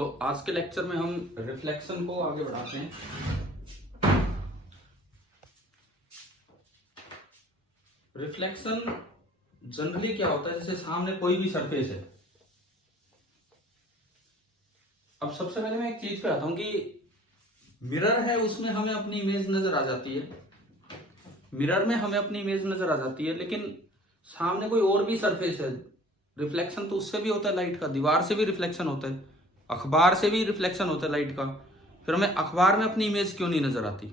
तो आज के लेक्चर में हम रिफ्लेक्शन को आगे बढ़ाते हैं। रिफ्लेक्शन जनरली क्या होता है, जैसे सामने कोई भी सरफेस है। अब सबसे पहले मैं एक चीज पे आता हूं कि मिरर है, उसमें हमें अपनी इमेज नजर आ जाती है। मिरर में हमें अपनी इमेज नजर आ जाती है, लेकिन सामने कोई और भी सरफेस है, रिफ्लेक्शन तो उससे भी होता है लाइट का। दीवार से भी रिफ्लेक्शन होता है, अखबार से भी रिफ्लेक्शन होता है लाइट का। फिर हमें अखबार में अपनी इमेज क्यों नहीं नजर आती?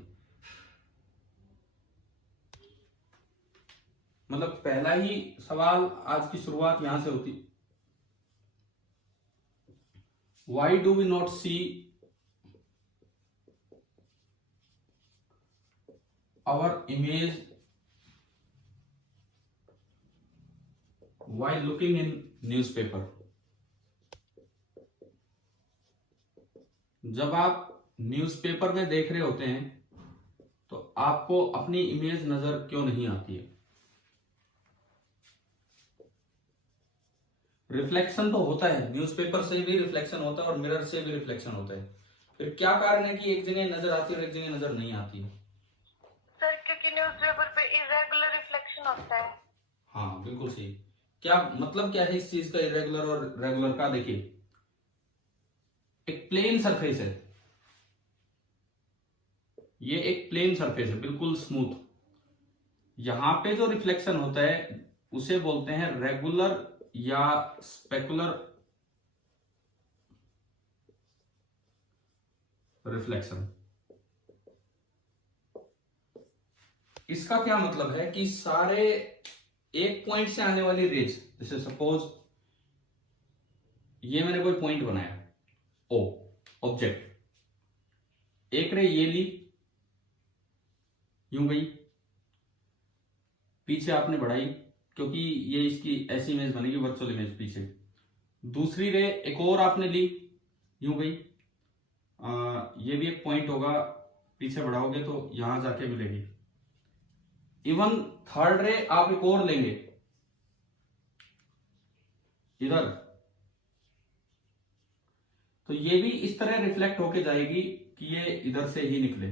मतलब पहला ही सवाल, आज की शुरुआत यहां से होती। Why do we not see our image why looking in newspaper? जब आप न्यूज़पेपर में देख रहे होते हैं तो आपको अपनी इमेज नजर क्यों नहीं आती है? रिफ्लेक्शन तो होता है, न्यूज़पेपर से भी रिफ्लेक्शन होता है और मिरर से भी रिफ्लेक्शन होता है। फिर क्या कारण है कि एक जगह नजर आती है और एक जगह नजर नहीं आती है? सर, क्योंकि न्यूज़पेपर पे इरेगुलर रिफ्लेक्शन होता है। हाँ, बिल्कुल सही। क्या मतलब क्या है इस चीज का, इरेगुलर और रेगुलर का? देखिए, एक प्लेन सरफेस है, ये एक प्लेन सरफेस है, बिल्कुल स्मूथ। यहां पे जो रिफ्लेक्शन होता है उसे बोलते हैं रेगुलर या स्पेकुलर रिफ्लेक्शन। इसका क्या मतलब है कि सारे एक पॉइंट से आने वाली रेज, जैसे सपोज ये मैंने कोई पॉइंट बनाया ओ, ऑब्जेक्ट, एक रे ये ली, यूं गई, पीछे आपने बढ़ाई क्योंकि ये इसकी ऐसी इमेज बनेगी, वर्चुअल इमेज पीछे। दूसरी रे एक और आपने ली, यूं गई, ये भी एक पॉइंट होगा, पीछे बढ़ाओगे तो यहां जाके मिलेगी। इवन थर्ड रे आप एक और लेंगे इधर, तो ये भी इस तरह रिफ्लेक्ट होके जाएगी कि ये इधर से ही निकले।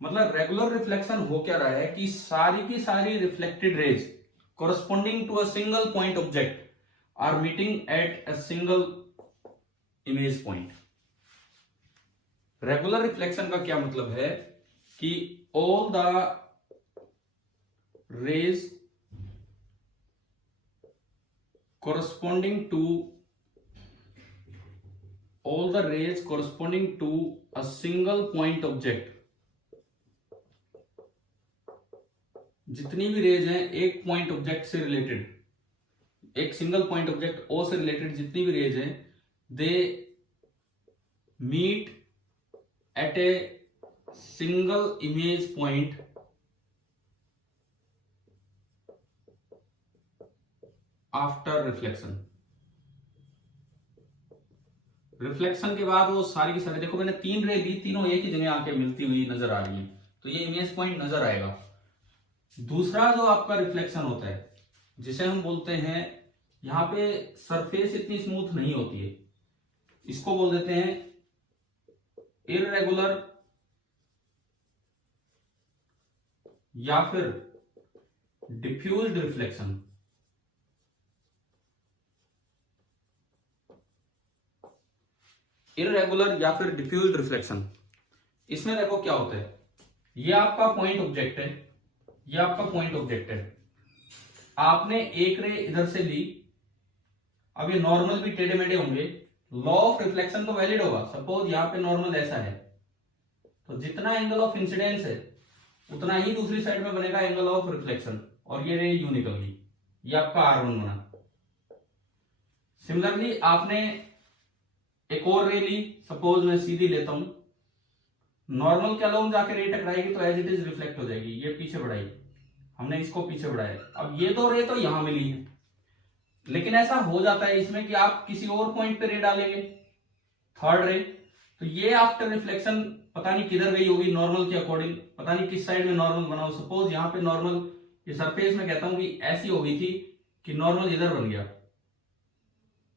मतलब रेगुलर रिफ्लेक्शन हो क्या रहा है कि सारी की सारी reflected raise corresponding to a single point object are meeting at a single image point. Regular reflection का क्या मतलब है कि all the rays corresponding to a single point object, जितनी भी रेज हैं एक पॉइंट ऑब्जेक्ट से रिलेटेड, एक सिंगल पॉइंट ऑब्जेक्ट ओ से रिलेटेड जितनी भी रेज हैं, they meet at a single image point after reflection. Reflection के बाद वो सारी की सारी, देखो मैंने तीन रे ली, तीनों एक ही जगह आके मिलती हुई नजर आ रही है, तो ये इमेज पॉइंट नजर आएगा। दूसरा जो आपका रिफ्लेक्शन होता है, जिसे हम बोलते हैं, यहां पे सरफेस इतनी स्मूथ नहीं होती है, इसको बोल देते हैं इररेगुलर या फिर डिफ्यूज्ड रिफ्लेक्शन। इररेगुलर या फिर डिफ्यूज्ड रिफ्लेक्शन, इसमें देखो क्या होता है, ये आपका पॉइंट ऑब्जेक्ट है, ये आपका पॉइंट ऑब्जेक्ट है, आपने एक रे इधर से ली, अब ये नॉर्मल भी टेढ़े मेढ़े होंगे, लॉ ऑफ रिफ्लेक्शन तो वैलिड होगा। सपोज यहां पे नॉर्मल ऐसा है, तो जितना एंगल ऑफ इंसिडेंस है उतना ही दूसरी साइड में बनेगा एंगल ऑफ रिफ्लेक्शन, और ये रे यूं निकल गई, ये आपका R1 बना। सिमिलरली आपने एक और रे ली, सपोज मैं सीधी लेता हूं, नॉर्मल के अलोंग जाके रे टकराएगी तो एज इट इज रिफ्लेक्ट हो जाएगी, ये पीछे बढ़ाई, हमने इसको पीछे बढ़ाया, अब ये दो रे तो यहां मिली है। लेकिन ऐसा हो जाता है इसमें कि आप किसी और पॉइंट पे रे डालेंगे, थर्ड रे, तो ये आफ्टर रिफ्लेक्शन पता नहीं किधर गई होगी, नॉर्मल के अकॉर्डिंग, पता नहीं किस साइड में नॉर्मल बनाओ। सपोज यहां पे नॉर्मल, ये सरफेस में कहता हूं कि ऐसी हो गई थी कि नॉर्मल इधर बन गया,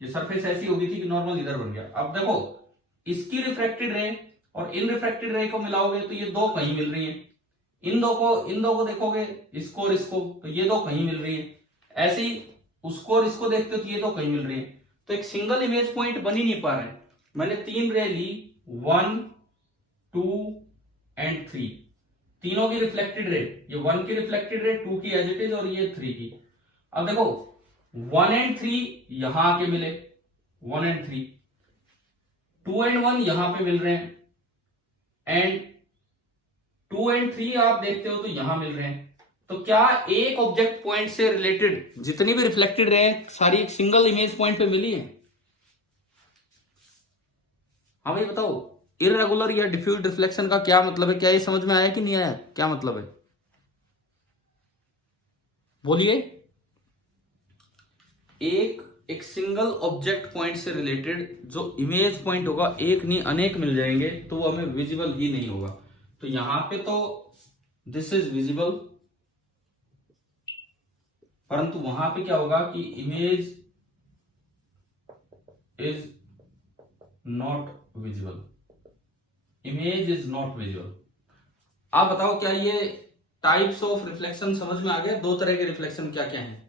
ये सरफेस ऐसी हो गई थी कि नॉर्मल इधर बन गया। अब देखो इसकी रिफ्रैक्टेड रे और इन रिफ्रैक्टेड रे को मिलाओगे तो ये दो कहीं मिल रही है, इन दो को देखोगे, इसको और इसको, तो ये दो कहीं मिल रही है। ऐसे ही उसको और इसको देखते हो तो ये दो कहीं मिल रही है। तो एक सिंगल इमेज पॉइंट बन ही नहीं पा रहा है। मैंने 3 रे ली, 1, 2 एंड 3, तीनों की रिफ्लेक्टेड रे, ये 1 की रिफ्लेक्टेड रे, 2 की एज इट इज, और ये 3 की। अब देखो 1 एंड 3 यहां आके मिले, 1 एंड 3, 2 एंड 1 यहां पे मिल रहे हैं, एंड 2 एंड 3 आप देखते हो तो यहां मिल रहे हैं। तो क्या एक ऑब्जेक्ट पॉइंट से रिलेटेड जितनी भी रिफ्लेक्टेड रे सारी एक सिंगल इमेज पॉइंट पे मिली है? हाँ भाई बताओ, इररेगुलर या डिफ्यूज रिफ्लेक्शन का क्या मतलब है? क्या ये समझ में आया कि नहीं आया? क्या मतलब है बोलिए। एक सिंगल ऑब्जेक्ट पॉइंट से रिलेटेड जो इमेज पॉइंट होगा, एक नहीं अनेक मिल जाएंगे, तो वो हमें विजिबल ही नहीं होगा। तो यहां पे तो दिस इज विजिबल, परंतु वहां पे क्या होगा कि image is not visible, image is not visible. आप बताओ क्या ये टाइप्स ऑफ रिफ्लेक्शन समझ में आ गए? 2 तरह के रिफ्लेक्शन क्या क्या हैं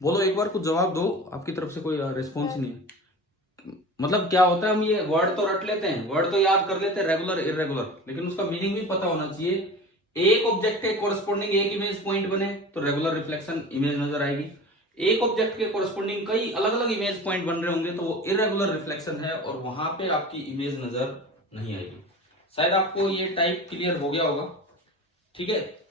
बोलो एक बार, कुछ जवाब दो। आपकी तरफ से कोई रिस्पॉन्स नहीं है। मतलब क्या होता है, हम ये वर्ड तो रट लेते हैं, वर्ड तो याद कर लेते हैं, रेगुलर इररेगुलर, लेकिन उसका मीनिंग भी पता होना चाहिए। एक ऑब्जेक्ट के कोरस्पोंडिंग एक इमेज पॉइंट बने तो रेगुलर रिफ्लेक्शन इमेज नजर आएगी। एक ऑब्जेक्ट के कोरस्पोंडिंग कई अलग अलग इमेज पॉइंट बन रहे होंगे तो वो इररेगुलर रिफ्लेक्शन है, और वहां पे आपकी इमेज नजर नहीं आएगी। शायद आपको ये टाइप क्लियर हो गया होगा। ठीक है।